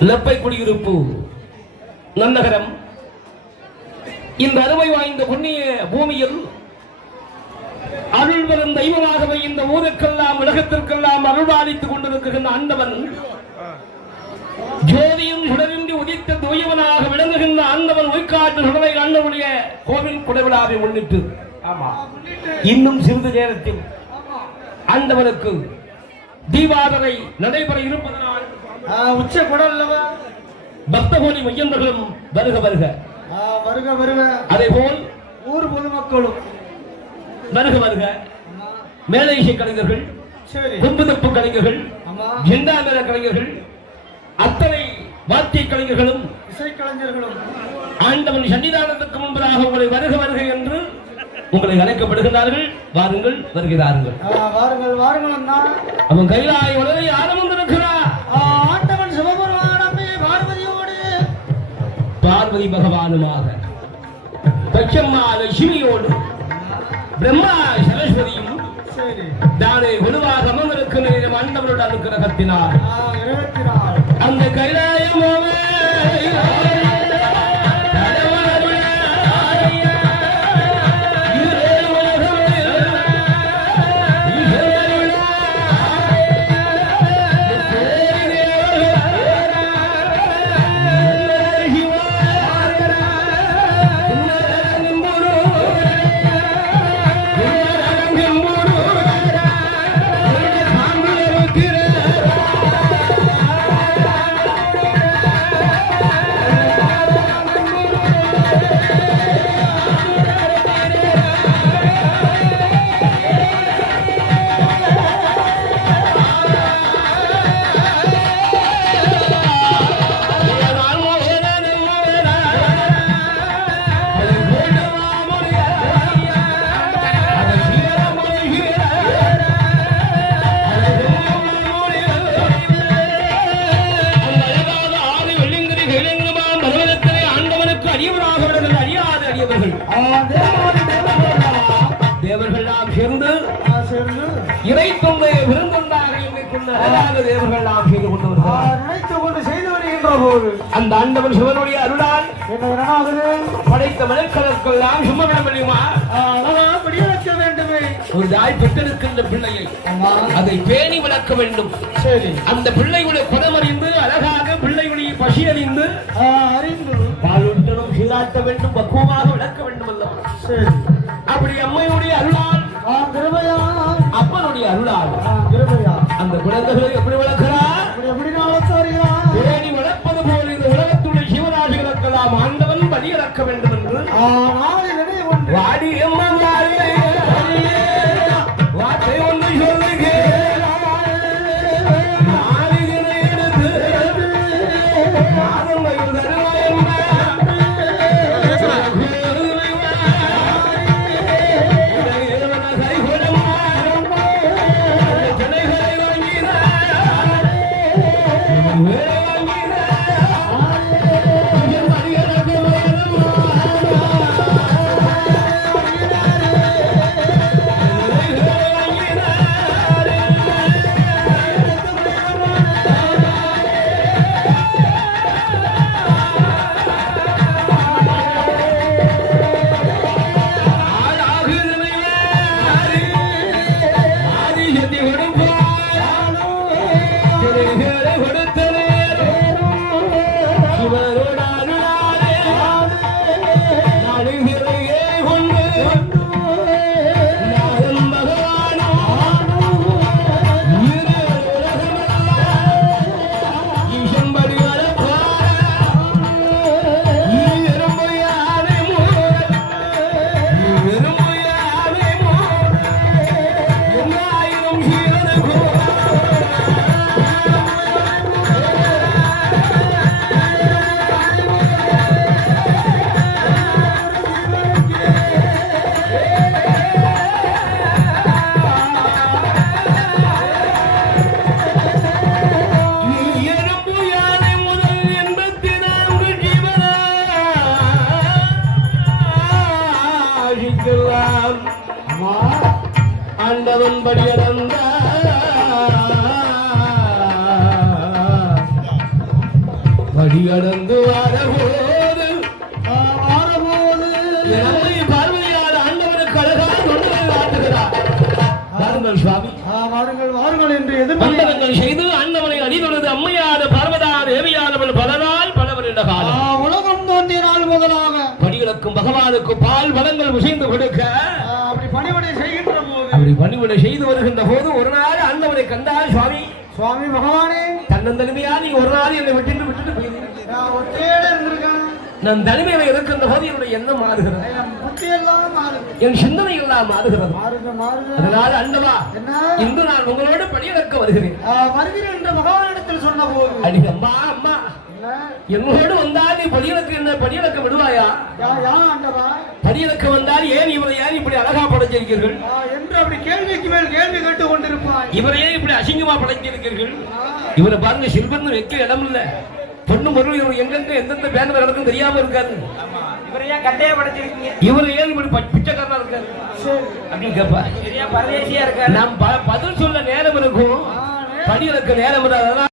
லப்பை குடியிருப்பு நன்னகரம். இந்த அருமை வாய்ந்த புண்ணிய பூமியில் அருள் வரும் தெய்வமாகவே இந்த ஊருக்கெல்லாம் உலகத்திற்கெல்லாம் அருள்பாலித்துக் கொண்டிருக்கின்ற ஆண்டவன் ஜோதியும் சுடரின்றி உதித்த தூயவனாக விளங்குகின்ற ஆண்டவன் உய்காட்டு சுடரை ஆண்டவனுடைய கோவில் குடவிழாவை முன்னிட்டு ஆமா. இன்னும் சிறிது நேரத்தில் ஆண்டவனுக்கு தீபாவளை நடைபெற இருப்பதனால் உச்ச குடல் அல்லவா? பக்தகோடி மையந்தர்களும் வருக வருக. வருக வருக. அதே போல் ஊர் பொதுமக்களும். வருக வருக. மேலை இசை கலைஞர்கள் கும்புதப்பு கலைஞர்கள் ஆமா. ஜெண்டாமேள கலைஞர்கள் அத்தனை வாத்திய கலைஞர்களும் இசைக்கலைஞர்களும் ஆண்டவன் சன்னிதானத்துக்கு முன்பதாக உங்களை வருக வருக என்று உங்களை அழைக்கப்படுகிறார்கள் வாருங்கள் வருகிறார்கள் வாருங்கள் வாருங்கள் அவன் கைலாய உடனே யாரும் பார்வதி பகவானுமாக. பச்சம்மா லட்சுமியோடு பிரம்மா சரஸ்வதியும் சரி. தானே குருவாக அமர்ந்திருக்கிற நேரம் ஆண்டவரோடு நாலு அந்த கைலாயமாவே தேவர்கள்லாம் செய்து கொண்டு நினைத்து கொண்டு செய்து வருகின்ற போது அந்த ஆண்டவன் சிவனுடைய அருளால் படைத்த மனுக்களுக்கெல்லாம் சும்மவிட முடியுமா பிடிக்க வேண்டுமே. ஒரு தாய் பெற்றிருக்கின்ற பிள்ளையை அதை பேணி வளர்க்க வேண்டும். சரி. அந்த பிள்ளையுடைய குணமறிந்து அழகாக பிள்ளையுடைய பசி அறிந்து அறிந்து. பாலூட்டணும் சீராட்ட வேண்டும் பக்குவமாக வளர்க்க வேண்டும் அல்லவா? சரி. ಕಾಲದಲ್ಲಿ ஆண்டவன் படியடந்தார் படியடந்து வரபோது ஆ, வாரபோது. என்னை ஆண்டவனுக்கு அழகாக தொண்டுகள் ஆட்டுகிறார் வாருங்கள் சுவாமி. வாருங்கள் என்று செய்து அண்ணவனை அடிதொழுது அம்மையாத பர்வதார் ஏவியானவள் பலரால் பலவர் என்ற காலம். உலகம் தோன்றிய நாள் முதலாக படிகளுக்கும் பகவானுக்கு பால் வளங்கள் விஷயந்து கொடுக்க அப்படி பணிவிடை செய்கின்ற போது அப்படி பணிவிடை செய்து வருகின்ற போது ஒரு நாள் அண்ணவனை கண்டால் சுவாமி சுவாமி பகவானே தன்னந்தனிமையா நீங்க ஒரு நாள் என்னை விட்டுட்டு விட்டுட்டு போயிருக்கீங்க நான் ஒற்றையோட இருந்திருக்கேன் நான் தனிமையில இருக்கின்ற போது என்னுடைய எண்ணம் மாறுகிறது. என் புத்தியெல்லாம் மாறுது என் சிந்தனை எல்லாம் மாறுகிறது அதனால் என்ன? இன்று நான் உங்களோடு படியிறக்க வருகிறேன். வருகிறேன் என்று பகவானிடத்தில் சொன்ன போது அடி அம்மா அம்மா. என்னோடு வந்தால் நீ படியிறக்க என்ன படியிறக்க விடுவாயா? யா யா ஆண்டவா. படியிறக்க வந்தால் ஏன் இவரை ஏன் இப்படி அழகா படைச்சிருக்கிறீர்கள்? ஆ, என்று அப்படி கேள்விக்கு மேல் கேள்வி கேட்டு கொண்டிருப்பாய் இவரையே இப்படி அசிங்கமா படைச்சிருக்கிறீர்கள் ஆ, இவரை பாருங்க சில்வர்னு வைக்க இடம் இல்ல. பொண்ணு பொருள் இவர் எங்கெங்க எந்தெந்த பேங்க்ல கிடக்கும் தெரியாம இருக்காரு. இவரையா கட்டையா படைச்சிருக்கீங்க? இவர் ஏன் இப்படி பிச்சைக்காரனா இருக்காரு? சரி. அப்படின்னு கேப்பா. சரியா பரதேசியா இருக்காரு? நாம் பதில் சொல்ல நேரம் இருக்கும். ஆ, படியிறக்க நேரம் இல்லாததால